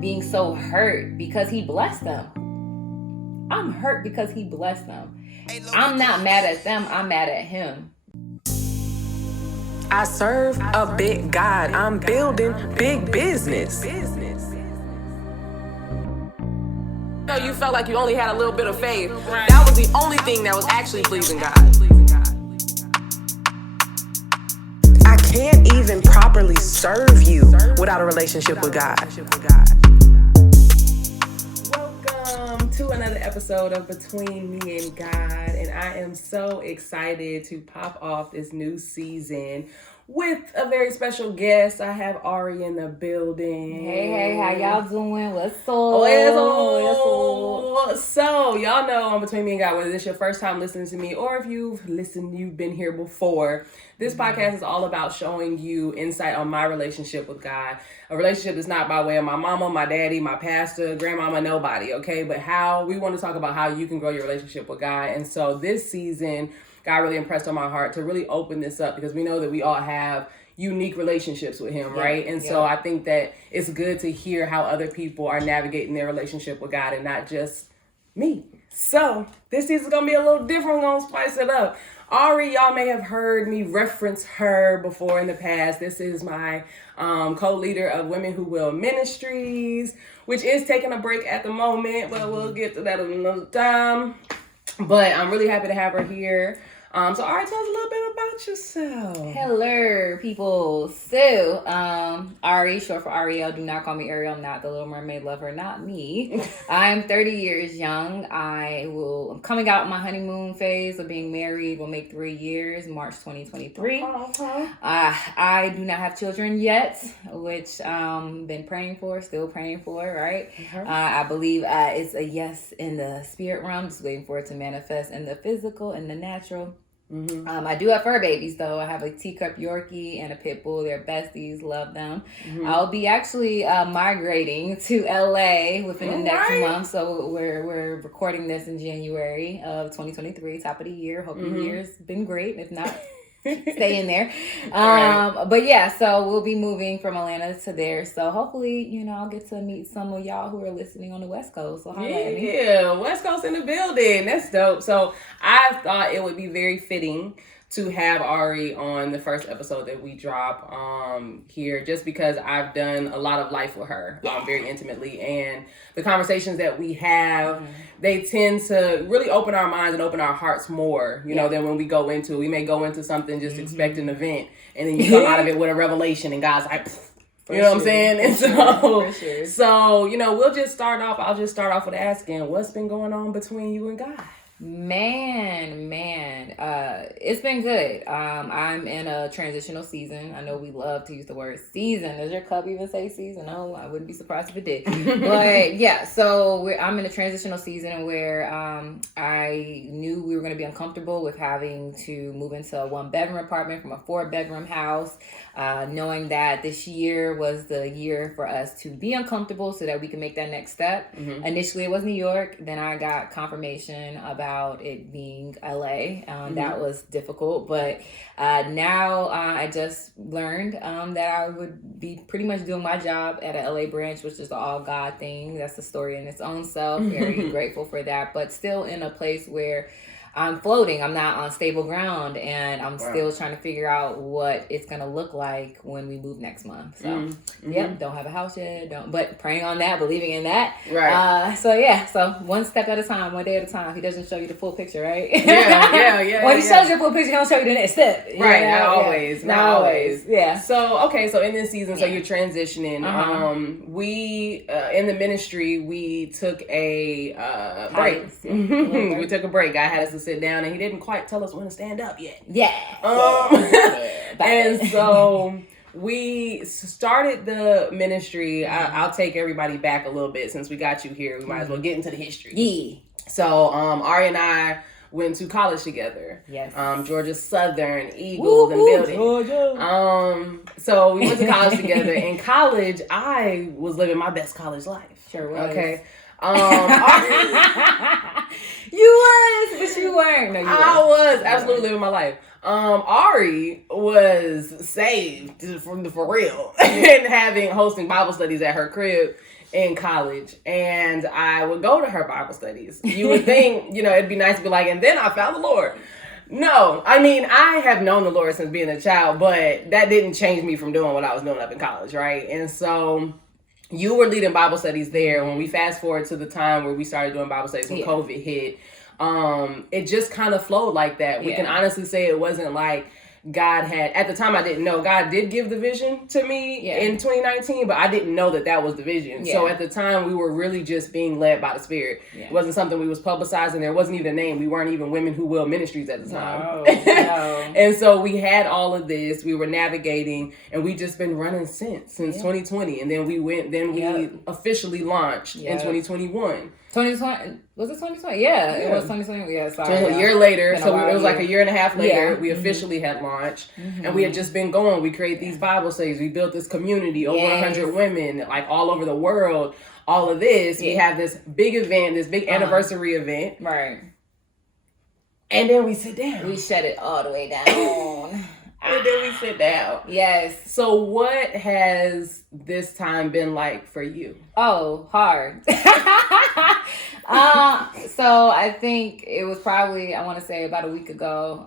being so hurt because he blessed them. I'm hurt because he blessed them. I'm not mad at them. I'm mad at him. I serve a big God. I'm building big business. You felt like you only had a little bit of faith. That was the only thing that was actually pleasing God. I can't even properly serve you without a relationship with God. Welcome to another episode of Between Me and God, and I am so excited to pop off this new season with a very special guest. I have Ari in the building. Hey, how y'all doing? What's up? So, y'all know on Between Me and God, whether this is your first time listening to me or if you've been here before, this podcast is all about showing you insight on my relationship with God. A relationship that's not by way of my mama, my daddy, my pastor, grandmama, nobody, okay? But how we want to talk about how you can grow your relationship with God. And so this season, God really impressed on my heart to really open this up because we know that we all have unique relationships with him, right? And so I think that it's good to hear how other people are navigating their relationship with God and not just me. So this season's going to be a little different. We're going to spice it up. Ari, y'all may have heard me reference her before in the past. This is my co-leader of Women Who Will Ministries, which is taking a break at the moment, but we'll get to that another time. But I'm really happy to have her here. So Ari, tell us a little bit about yourself. Hello, people. So, Ari, short for Arielle. Do not call me Arielle. I'm not the Little Mermaid lover. Not me. I'm 30 years young. I'm coming out my honeymoon phase of being married. Will make 3 years, March 2023. I do not have children yet, which been praying for, still praying for, right? I believe it's a yes in the spirit realm. Just waiting for it to manifest in the physical and the natural. I do have fur babies though. I have a teacup Yorkie and a pit bull. They're besties. Love them. I'll be actually migrating to LA within the next month. So we're recording this in January of 2023, top of the year. Hope your year's been great. If not, stay in there. But yeah, so we'll be moving from Atlanta to there. So hopefully, I'll get to meet some of y'all who are listening on the West Coast. So West Coast in the building. That's dope. So I thought it would be very fitting to have Ari on the first episode that we drop here, just because I've done a lot of life with her very intimately, and the conversations that we have, they tend to really open our minds and open our hearts more, than when we go into. We may go into something just expecting an event, and then you come out of it with a revelation, and God's like, what I'm saying? And so we'll just start off. I'll just start off with asking, what's been going on between you and God? Man, it's been good. I'm in a transitional season. I know we love to use the word season. Does your cup even say season? No, I wouldn't be surprised if it did. But yeah, so I'm in a transitional season where I knew we were going to be uncomfortable with having to move into a 1-bedroom apartment from a 4-bedroom house, knowing that this year was the year for us to be uncomfortable so that we can make that next step. Initially, it was New York. Then I got confirmation about it being LA. That was difficult, but now I just learned that I would be pretty much doing my job at a LA branch, which is the all God thing. That's the story in its own self. Very grateful for that, but still in a place where I'm floating. I'm not on stable ground, and I'm still trying to figure out what it's going to look like when we move next month. So, don't have a house yet. But praying on that, believing in that. Right. So one step at a time, one day at a time. He doesn't show you the full picture, right? Yeah. When he shows you the full picture, he don't show you the next step. Right. Not always. Yeah. So in this season, so you're transitioning. We in the ministry, we took a break. We took a break. God had us to sit down, and he didn't quite tell us when to stand up yet. And so we started the ministry. I'll take everybody back a little bit since we got you here. We might as well get into the history. Yeah. So Ari and I went to college together. Yes. Georgia Southern Eagles in the building. Georgia. So we went to college together. In college, I was living my best college life. Sure was. Okay. You was, but you weren't. No, I was absolutely living my life. Ari was saved for real and hosting Bible studies at her crib. in college, and I would go to her Bible studies. You would think, it'd be nice to be like, and then I found the Lord. No, I mean, I have known the Lord since being a child, but that didn't change me from doing what I was doing up in college, right? And so you were leading Bible studies there. When we fast forward to the time where we started doing Bible studies when COVID hit, it just kind of flowed like that. We can honestly say it wasn't like God had, at the time I didn't know, God did give the vision to me in 2019, but I didn't know that was the vision. So at the time we were really just being led by the Spirit. It wasn't something we was publicizing. There wasn't even a name. We weren't even Women Who Will Ministries at the time. No. And so we had all of this, we were navigating, and we just been running since 2020. And then we officially launched in 2021. 2020, was it 2020? Yeah, it was 2020. Yeah, sorry. So a year later, so it was like a year and a half later, we officially had launched, and we had just been going. We created these Bible studies. We built this community, over 100 women, like all over the world. All of this, we have this big event, this big anniversary event. Right. And then we sit down. We shut it all the way down. And then we sit down. Yes. So what has this time been like for you? Oh, hard. So I think it was probably, I want to say about a week ago.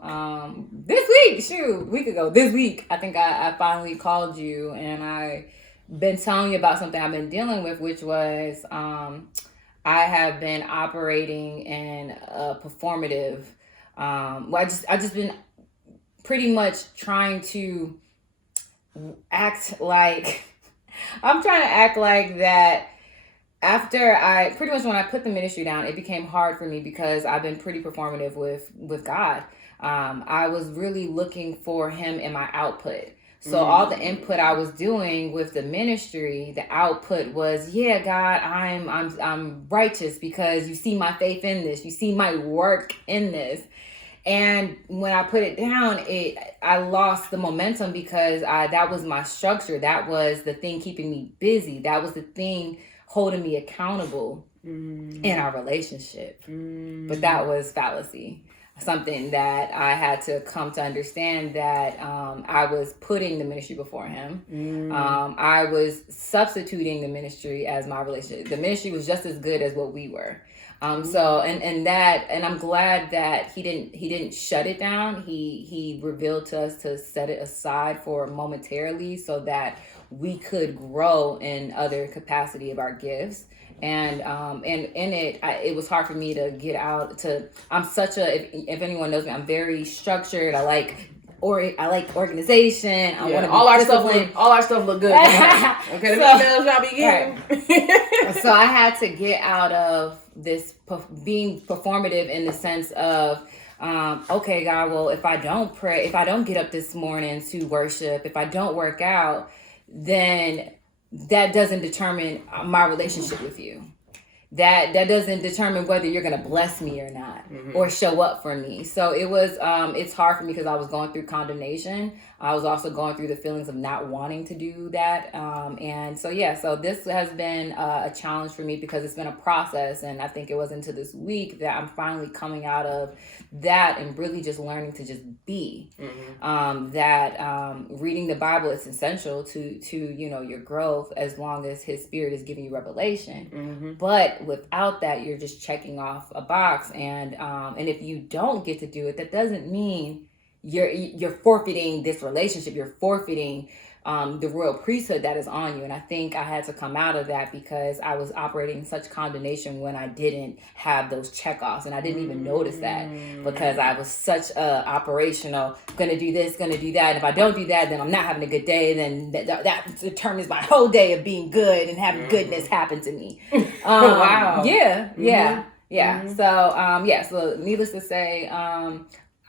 This week, I think I finally called you, and I been telling you about something I've been dealing with, which was I have been operating in a performative. I just been pretty much trying to act like that. After when I put the ministry down, it became hard for me because I've been pretty performative with God. I was really looking for him in my output. So all the input I was doing with the ministry, the output was, yeah, God, I'm righteous because you see my faith in this. You see my work in this. And when I put it down, I lost the momentum because that was my structure. That was the thing keeping me busy. That was the thing holding me accountable in our relationship. But that was fallacy. Something that I had to come to understand, that I was putting the ministry before him. I was substituting the ministry as my relationship. The ministry was just as good as what we were. So I'm glad that he didn't shut it down. He revealed to us to set it aside for momentarily so that we could grow in other capacity of our gifts. And in it, it was hard for me to get out I'm such if anyone knows me, I'm very structured. I like organization. I want to all our stuff look good. Okay, the emails y'all be getting. So I had to get out of this being performative in the sense of, okay, God, well, if I don't pray, if I don't get up this morning to worship, if I don't work out, then that doesn't determine my relationship with you. That doesn't determine whether you're going to bless me or not, or show up for me. So it was, it's hard for me because I was going through condemnation. I was also going through the feelings of not wanting to do that. So this has been a challenge for me because it's been a process. And I think it was into this week that I'm finally coming out of that and really just learning to just be. Reading the Bible is essential to your growth, as long as his spirit is giving you revelation. But without that, you're just checking off a box. And if you don't get to do it, that doesn't mean you're forfeiting this relationship. You're forfeiting the royal priesthood that is on you. And I think I had to come out of that because I was operating in such condemnation when I didn't have those checkoffs, and I didn't even notice that because I was such a operational, gonna do this, gonna do that, and if I don't do that, then I'm not having a good day. Then that determines my whole day of being good and having goodness happen to me. Wow. So needless to say,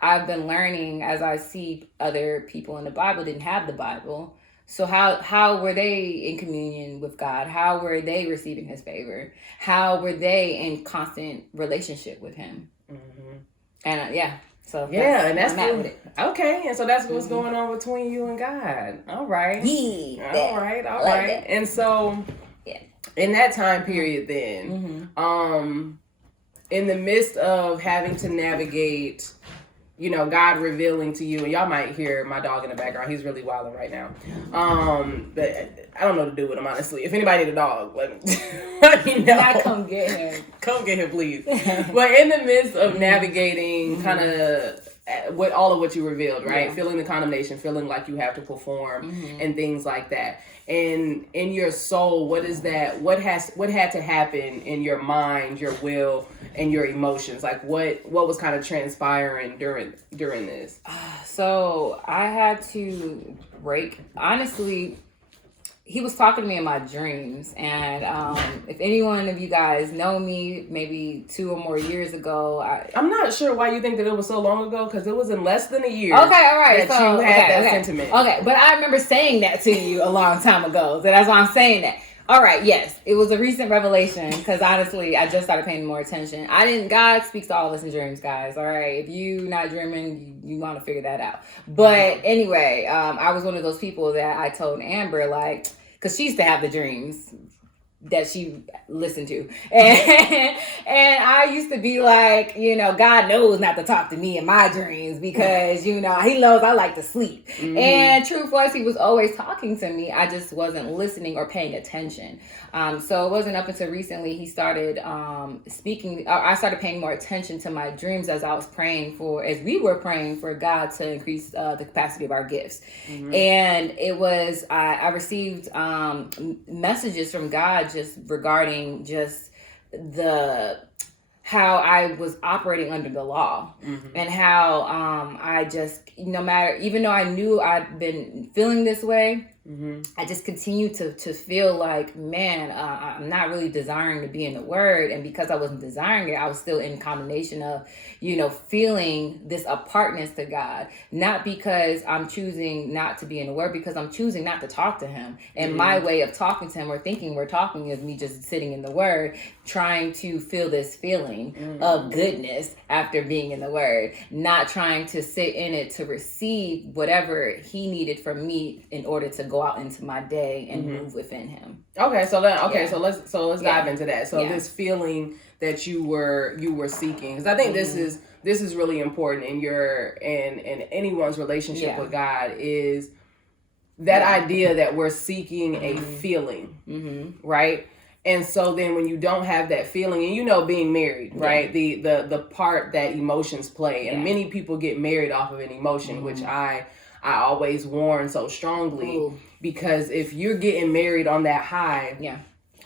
I've been learning as I see other people in the Bible didn't have the Bible. So how were they in communion with God? How were they receiving his favor? How were they in constant relationship with him? And so that's what, okay. And so that's what's going on between you and God. All right. All right. And so in that time period then, in the midst of having to navigate God revealing to you, and y'all might hear my dog in the background. He's really wilding right now. But I don't know what to do with him, honestly. If anybody need a dog, let me know. I come get him. Come get him, please. But in the midst of navigating kind of all of what you revealed, right? Yeah. Feeling the condemnation, feeling like you have to perform and things like that. And in your soul, what is that? What had to happen in your mind, your will, and your emotions? Like what was kind of transpiring during this? So I had to break. Honestly, he was talking to me in my dreams, and if any one of you guys know me, maybe 2 or more years ago, I'm not sure why you think that it was so long ago, because it was in less than a year. Okay, all right. That you had that sentiment. Okay, but I remember saying that to you a long time ago. So that's why I'm saying that. All right, yes, it was a recent revelation, because honestly, I just started paying more attention. God speaks to all of us in dreams, guys. All right, if you not dreaming, you want to figure that out. But anyway, I was one of those people that I told Amber, like, because she used to have the dreams that she listened to. And I used to be like, God knows not to talk to me in my dreams because, he knows I like to sleep. Mm-hmm. And truth was, he was always talking to me. I just wasn't listening or paying attention. So it wasn't up until recently he started speaking. I started paying more attention to my dreams as we were praying for God to increase the capacity of our gifts. Mm-hmm. And it was, I received messages from God just regarding just how I was operating under the law, and how I just, even though I knew I'd been feeling this way, I just continued to feel like, man, I'm not really desiring to be in the word. And because I wasn't desiring it, I was still in condemnation of, feeling this apartness to God. Not because I'm choosing not to be in the word, because I'm choosing not to talk to him. And my way of talking to him or thinking we're talking is me just sitting in the word, trying to feel this feeling of goodness after being in the word, not trying to sit in it to receive whatever he needed from me in order to go out into my day and move within him. Okay, so let's dive into that. So this feeling that you were seeking, because I think this is really important in in anyone's relationship with God, is that idea that we're seeking a feeling, right? And so then when you don't have that feeling, and being married, right? The part that emotions play, and many people get married off of an emotion, which I always warn so strongly, because if you're getting married on that high,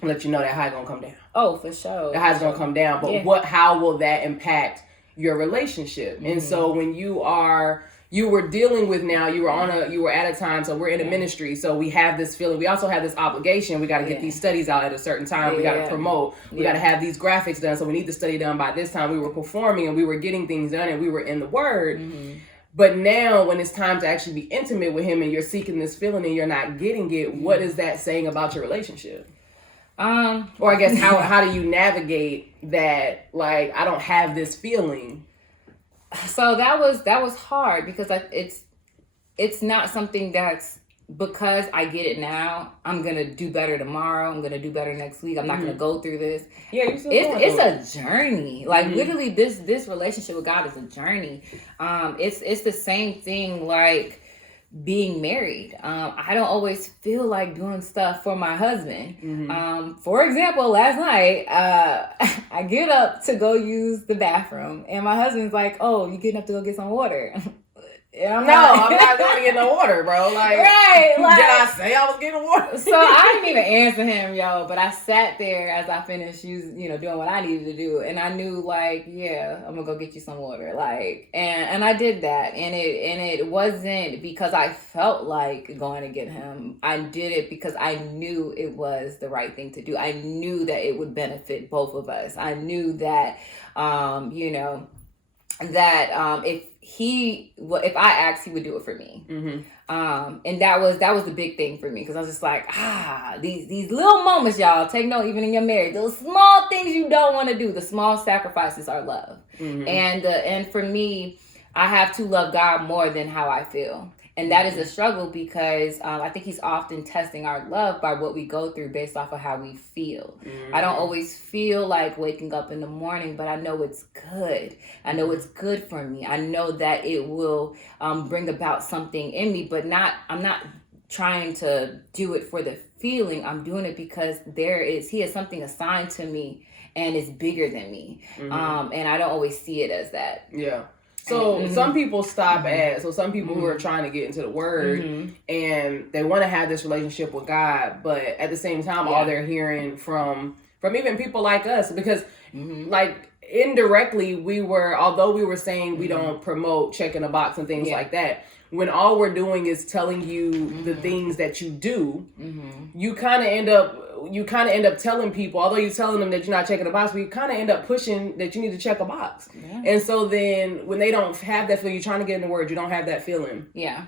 I'll let you know that high gonna come down. Oh, for sure. The high's gonna come down, but how will that impact your relationship? And so when you were dealing with, now you were at a time, so we're in a ministry, so we have this feeling, we also have this obligation, we got to get these studies out at a certain time, we got to promote, we got to have these graphics done, so we need the study done by this time. We were performing and we were getting things done and we were in the word. But now when it's time to actually be intimate with him and you're seeking this feeling and you're not getting it, what is that saying about your relationship? Or I guess how do you navigate that, like, I don't have this feeling? So that was hard, because it's not something that's, because I get it now, I'm gonna do better tomorrow, I'm gonna do better next week, I'm not gonna go through this. It's a journey. Like literally this relationship with God is a journey. It's the same thing like being married. I don't always feel like doing stuff for my husband. For example, last night, I get up to go use the bathroom, and my husband's like, "Oh, you getting up to go get some water?" I'm not going to get no water, bro. Like, right? Like, did I say I was getting water? So I didn't even answer him, but I sat there as I finished, doing what I needed to do, and I knew, like, I'm gonna go get you some water, like, and I did that, and it wasn't because I felt like going to get him. I did it because I knew it was the right thing to do. I knew that it would benefit both of us. I knew that, if I asked, he would do it for me. And that was the big thing for me, because I was just like, these little moments, y'all, take note, even in your marriage, those small things you don't want to do, the small sacrifices are love. And for me, I have to love God more than how I feel. And that is a struggle because I think he's often testing our love by what we go through based off of how we feel. I don't always feel like waking up in the morning, but I know it's good. I know it's good for me. I know that it will bring about something in me, but I'm not trying to do it for the feeling. I'm doing it because he has something assigned to me and it's bigger than me. And I don't always see it as that. Yeah. So some people stop at, some people who are trying to get into the word and they want to have this relationship with God, but at the same time, all they're hearing from even people like us, because like indirectly although we were saying we don't promote checking a box and things like that, when all we're doing is telling you the things that you do, you kind of end up telling people, although you're telling them that you're not checking a box, we kind of end up pushing that you need to check a box. Yeah. And so then when they don't have that feeling, you're trying to get in the word, you don't have that feeling. Yeah.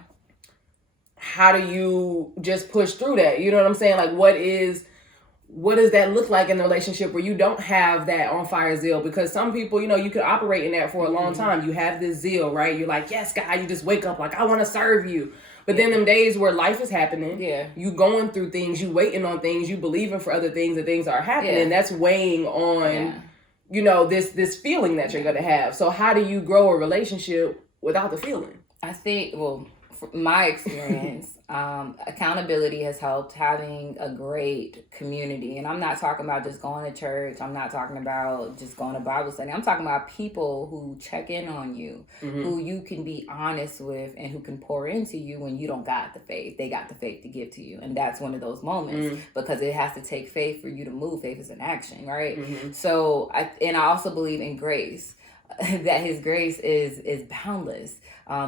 How do you just push through that? You know what I'm saying? Like, what does that look like in a relationship where you don't have that on fire zeal? Because some people, you could operate in that for a long time. You have this zeal, right? You're like, yes, God, you just wake up like, I want to serve you. But then them days where life is happening, you going through things, you waiting on things, you believing for other things, and things are happening. That's weighing on, this feeling that you're going to have. So how do you grow a relationship without the feeling? I think, from my experience, accountability has helped, having a great community. And I'm not talking about just going to church. I'm not talking about just going to Bible study. I'm talking about people who check in on you, who you can be honest with, and who can pour into you when you don't got the faith. They got the faith to give to you. And that's one of those moments because it has to take faith for you to move. Faith is an action, right? So, I also believe in grace. That his grace is boundless.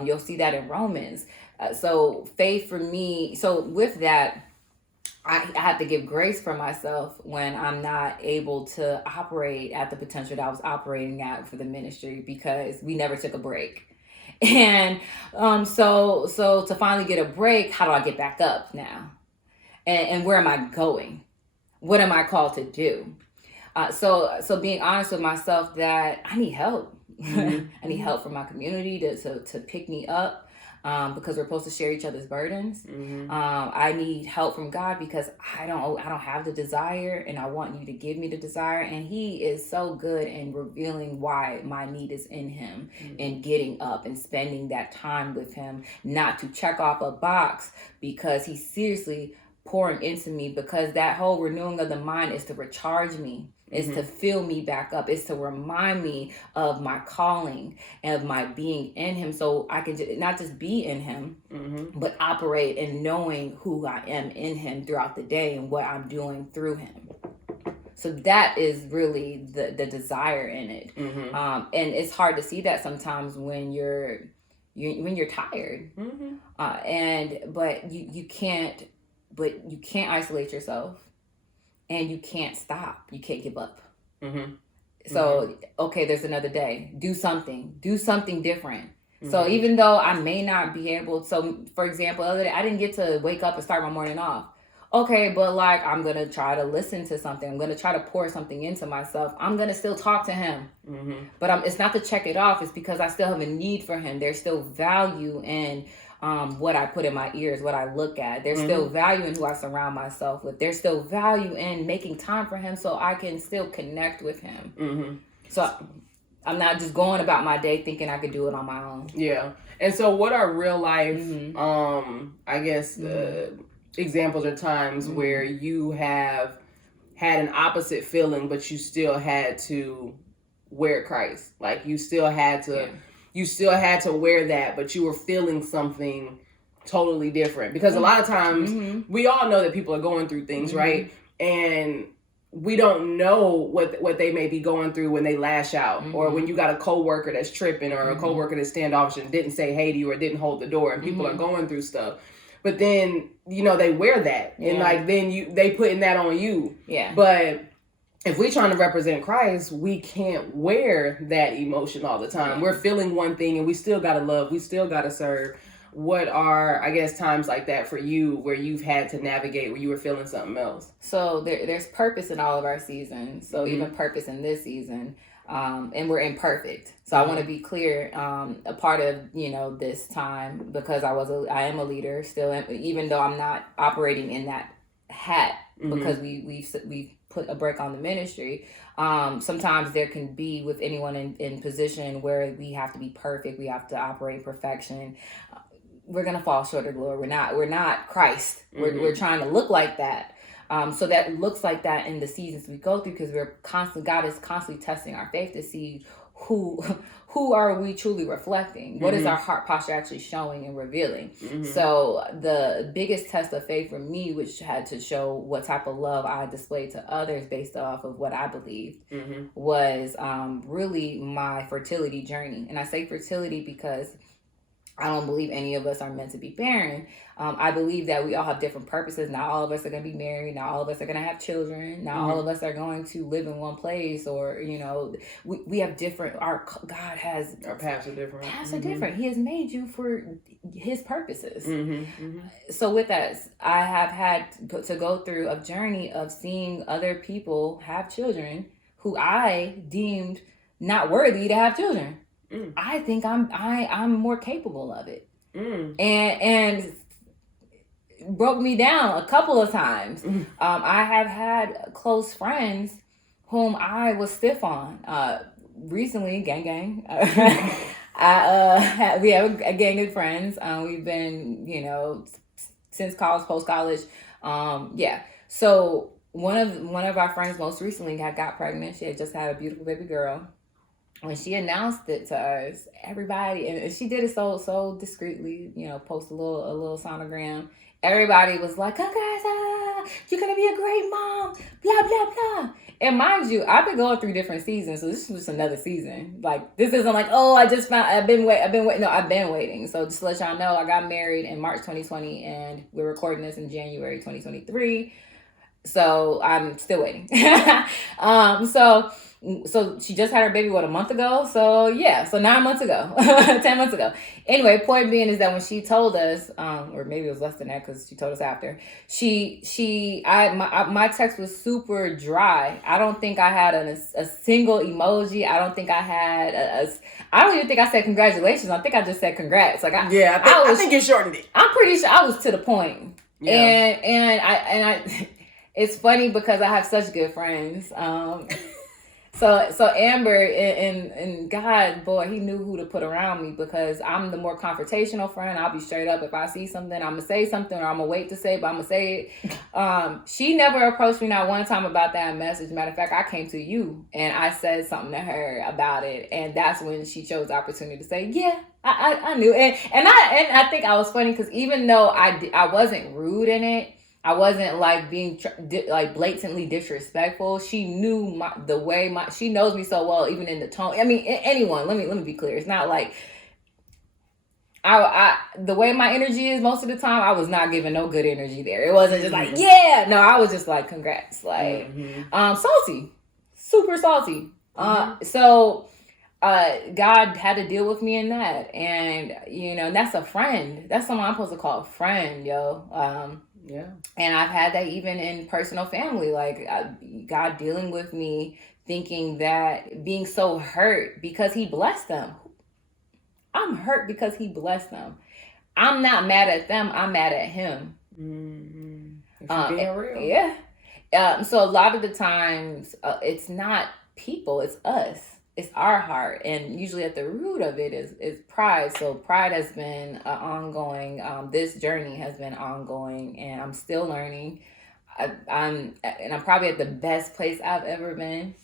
You'll see that in Romans. So faith for me, so with that, I have to give grace for myself when I'm not able to operate at the potential that I was operating at for the ministry, because we never took a break. And so to finally get a break, how do I get back up now? And where am I going? What am I called to do? So being honest with myself that I need help. I need help from my community to pick me up, because we're supposed to share each other's burdens. I need help from God because I don't have the desire, and I want you to give me the desire. And he is so good in revealing why my need is in him, and getting up and spending that time with him, not to check off a box, because he's seriously pouring into me, because that whole renewing of the mind is to recharge me. It's to fill me back up. It's to remind me of my calling and of my being in him, so I can not just be in him, but operate in knowing who I am in him throughout the day and what I'm doing through him. So that is really the desire in it. And it's hard to see that sometimes when you're tired. But you can't isolate yourself. And you can't stop. You can't give up. So, okay, there's another day. Do something different. So even though I may not be able, so for example, the other day, I didn't get to wake up and start my morning off. Okay, but like, I'm going to try to listen to something. I'm going to try to pour something into myself. I'm going to still talk to him. But it's not to check it off. It's because I still have a need for him. There's still value in what I put in my ears, what I look at. There's still value in who I surround myself with. There's still value in making time for him so I can still connect with him. So I'm not just going about my day thinking I could do it on my own. Yeah. And so what are real life, I guess, examples or times where you have had an opposite feeling, but you still had to wear Christ? Like you still had to... You still had to wear that, but you were feeling something totally different. Because a lot of times, we all know that people are going through things, right? And we don't know what they may be going through when they lash out. Or when you got a coworker that's tripping, or a coworker that's standoffish and didn't say hey to you, or didn't hold the door, and people are going through stuff. But then, they wear that. And like, then they putting that on you. Yeah. But if we're trying to represent Christ, we can't wear that emotion all the time. We're feeling one thing and we still got to love. We still got to serve. What are, I guess, times like that for you where you've had to navigate, where you were feeling something else? So there's purpose in all of our seasons. So even purpose in this season. and we're imperfect. So I want to be clear, a part of, this time, because I am a leader still, even though I'm not operating in that hat, because we've put a break on the ministry. Sometimes there can be with anyone in position where we have to be perfect. We have to operate in perfection. We're going to fall short of glory. We're not Christ. We're trying to look like that. So that looks like that in the seasons we go through, because God is constantly testing our faith to see who are we truly reflecting? What is our heart posture actually showing and revealing? So the biggest test of faith for me, which had to show what type of love I displayed to others based off of what I believed, was really my fertility journey. And I say fertility because I don't believe any of us are meant to be barren. I believe that we all have different purposes. Not all of us are going to be married. Not all of us are going to have children. Not all of us are going to live in one place, or, we have different, our paths are different. Paths are different. He has made you for his purposes. So with that, I have had to go through a journey of seeing other people have children who I deemed not worthy to have children. I think I'm more capable of it, and broke me down a couple of times. I have had close friends whom I was stiff on. Recently, gang. We have a gang of friends. We've been, since college, post college. So one of our friends most recently got pregnant. She had just had a beautiful baby girl. When she announced it to us, everybody, and she did it so discreetly, post a little sonogram. Everybody was like, "Congrats, you're gonna be a great mom," blah blah blah. And mind you, I've been going through different seasons, so this was just another season. Like, this isn't like, oh, I've been waiting. No, I've been waiting. So just to let y'all know, I got married in March 2020, and we're recording this in January 2023. So I'm still waiting. So she just had her baby, a month ago? So 9 months ago, 10 months ago. Anyway, point being is that when she told us, or maybe it was less than that because she told us after, my text was super dry. I don't think I had a single emoji. I don't think I had I don't even think I said congratulations. I think I just said congrats. Like I think you shortened it. I'm pretty sure I was to the point. Yeah. And I it's funny because I have such good friends. So Amber and God, boy, he knew who to put around me, because I'm the more confrontational friend. I'll be straight up. If I see something, I'm going to say something, or I'm going to wait to say it, but I'm going to say it. She never approached me not one time about that message. Matter of fact, I came to you and I said something to her about it. And that's when she chose the opportunity to say, yeah, I knew. And I think I was funny because even though I wasn't rude in it, I wasn't like being like blatantly disrespectful. She knew she knows me so well, even in the tone. I mean, anyone. Let me be clear. It's not like the way my energy is most of the time. I was not giving no good energy there. It wasn't just like No, I was just like congrats, like salty, super salty. So God had to deal with me in that, and that's a friend. That's someone I'm supposed to call a friend, yo. Yeah. And I've had that even in personal family, like God dealing with me, thinking that being so hurt because he blessed them. I'm hurt because he blessed them. I'm not mad at them. I'm mad at him. If you're being real. Yeah. So a lot of the times it's not people, it's us. It's our heart, and usually at the root of it is pride. So pride has been ongoing. This journey has been ongoing, and I'm still learning. I'm probably at the best place I've ever been.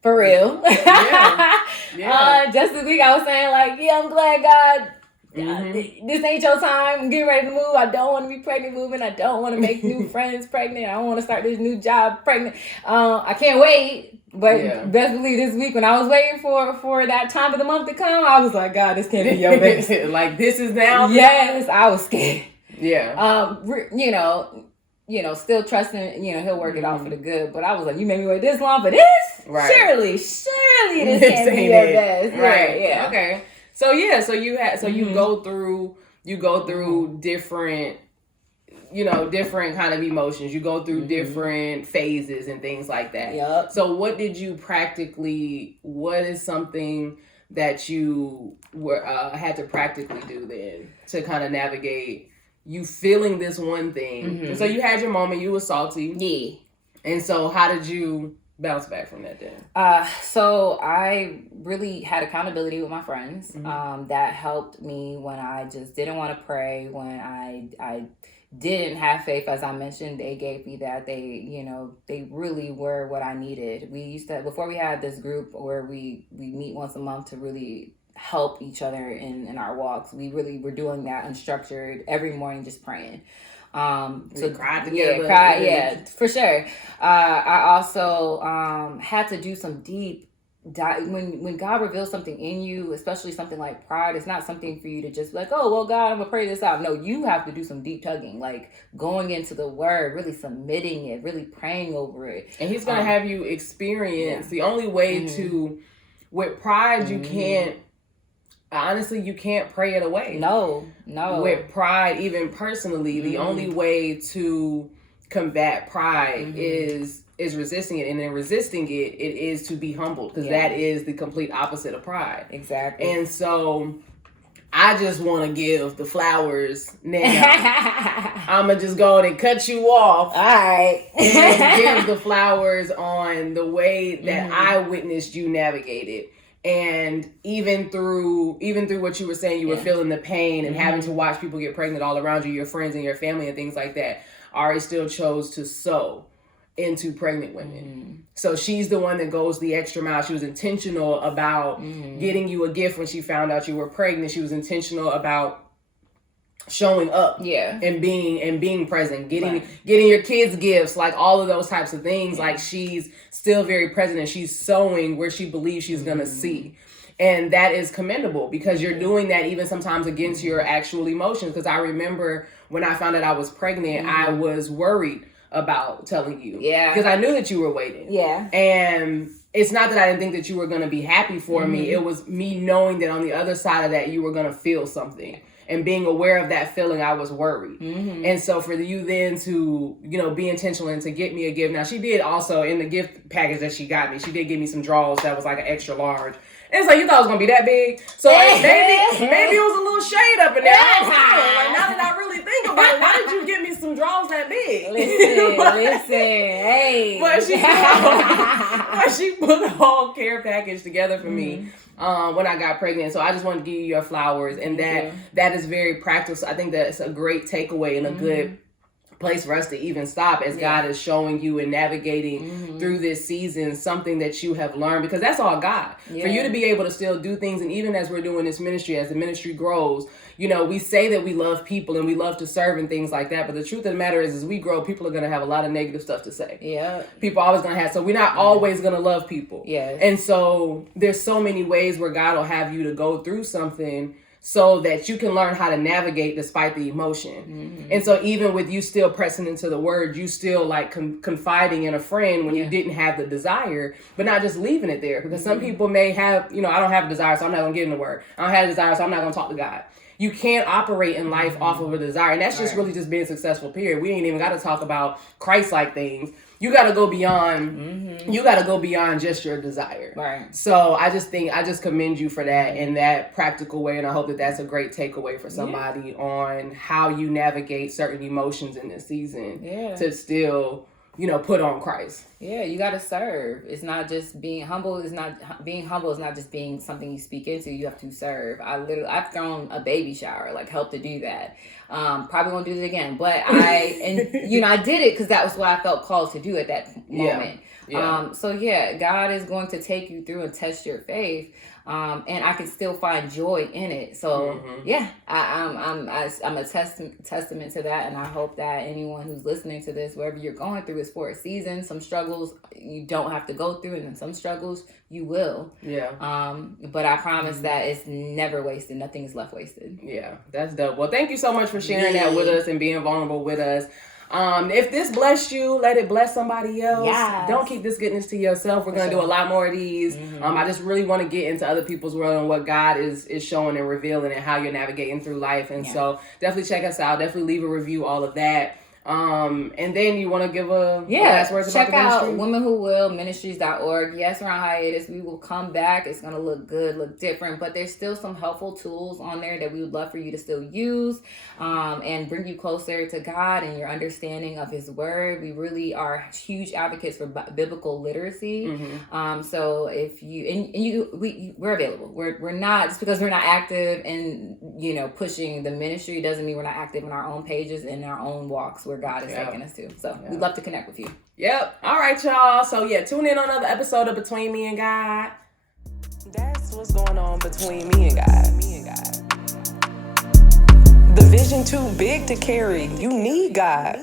For real. Yeah. Just this week I was saying I'm glad God. This ain't your time. I'm getting ready to move. I don't want to be pregnant moving. I don't want to make new friends pregnant. I don't want to start this new job pregnant. I can't wait. But best believe this week when I was waiting for that time of the month to come, I was like, God, this can't be your best. Like, this is now? Yes, I was scared. Yeah. Still trusting, he'll work it out for the good. But I was like, you made me wait this long for this? Right. Surely this can't be your best. Right. Yeah. Okay. So you go through different different kind of emotions. You go through different phases and things like that. Yep. So what is something that you had to practically do then to kind of navigate you feeling this one thing? And so you had your moment, you were salty. Yeah. And so how did you bounce back from that then? So I really had accountability with my friends. That helped me when I just didn't want to pray, when I didn't have faith. As I mentioned, they gave me that. They really were what I needed. We used to, before we had this group where we meet once a month to really help each other in our walks. We really were doing that unstructured every morning, just praying. So cried together. Yeah, for sure. I also had to do some deep when God reveals something in you, especially something like pride. It's not something for you to just be like, oh well, God, I'm gonna pray this out. No, you have to do some deep tugging, like going into the Word, really submitting it, really praying over it. And He's gonna have you experience. The only way to, with pride, you can't. Honestly, you can't pray it away. No. With pride, even personally, the only way to combat pride is resisting it. And in resisting it, it is to be humbled, because that is the complete opposite of pride. Exactly. And so I just want to give the flowers now. I'm going to just go and cut you off. All right. And give the flowers on the way that I witnessed you navigate it. And even through what you were saying, you were feeling the pain and having to watch people get pregnant all around you, your friends and your family and things like that. Ari still chose to sow into pregnant women. So she's the one that goes the extra mile. She was intentional about getting you a gift when she found out you were pregnant. She was intentional about showing up and being present, getting your kids gifts, like all of those types of things. Like she's still very present and she's sowing where she believes she's gonna see. And that is commendable, because you're doing that even sometimes against your actual emotions. Because I remember when I found out I was pregnant, I was worried about telling you. Because I knew that you were waiting. And it's not that I didn't think that you were going to be happy for me. It was me knowing that on the other side of that, you were going to feel something. And being aware of that feeling, I was worried. And so for you then to, be intentional and to get me a gift. Now, she did also, in the gift package that she got me, she did give me some drawers that was like an extra large. And it's like, you thought it was going to be that big? So maybe it was a little shade up in there. Like, now that I really think about it, why did you give me some drawers that big? Listen, hey. But she put the whole care package together for me. When I got pregnant. So I just wanted to give you your flowers, and that is very practical. So I think that's a great takeaway and a good place for us to even stop as God is showing you and navigating through this season something that you have learned, because that's all God. For you to be able to still do things, and even as we're doing this ministry, as the ministry grows, we say that we love people and we love to serve and things like that, but the truth of the matter is, as we grow, people are going to have a lot of negative stuff to say. People are always going to have, so we're not always going to love people. And so there's so many ways where God will have you to go through something so that you can learn how to navigate despite the emotion. And so even with you still pressing into the Word, you still like confiding in a friend when you didn't have the desire, but not just leaving it there. Because some people may have, I don't have a desire, so I'm not going to get in the Word. I don't have a desire, so I'm not going to talk to God. You can't operate in life off of a desire. And that's just really just being successful, period. We ain't even got to talk about Christ-like things. You got to go beyond, you got to go beyond just your desire. So I just commend you for that in that practical way. And I hope that that's a great takeaway for somebody on how you navigate certain emotions in this season to still, put on Christ. You got to serve. It's not just being humble. It's not being humble. Is not just being something you speak into. You have to serve. I've thrown a baby shower, like helped to do that. Probably won't do it again, but I did it because that was what I felt called to do at that moment. So God is going to take you through and test your faith. And I can still find joy in it. So I'm a testament to that, and I hope that anyone who's listening to this, wherever you're going through, is for a season. Some struggles you don't have to go through, and then some struggles you will. But I promise that it's never wasted. Nothing is left wasted. That's dope. Well, thank you so much for sharing that with us and being vulnerable with us. If this blessed you, let it bless somebody else. Don't keep this goodness to yourself. We're going to do a lot more of these. I just really want to get into other people's world and what God is showing and revealing and how you're navigating through life. And so definitely check us out. Definitely leave a review, all of that. And then you want to give a last words check about the out ministry? Women Who Will Ministries.org. Yes, we're on hiatus. We will come back. It's going to look good, look different, but there's still some helpful tools on there that we would love for you to still use and bring you closer to God and your understanding of His Word. We really are huge advocates for biblical literacy. So if we're available. We're not, just because we're not active in pushing the ministry doesn't mean we're not active in our own pages and our own walks where God is taking us to. So we'd love to connect with you. Yep. All right, y'all. So tune in on another episode of Between Me and God. That's what's going on between me and God. The vision too big to carry. You need God.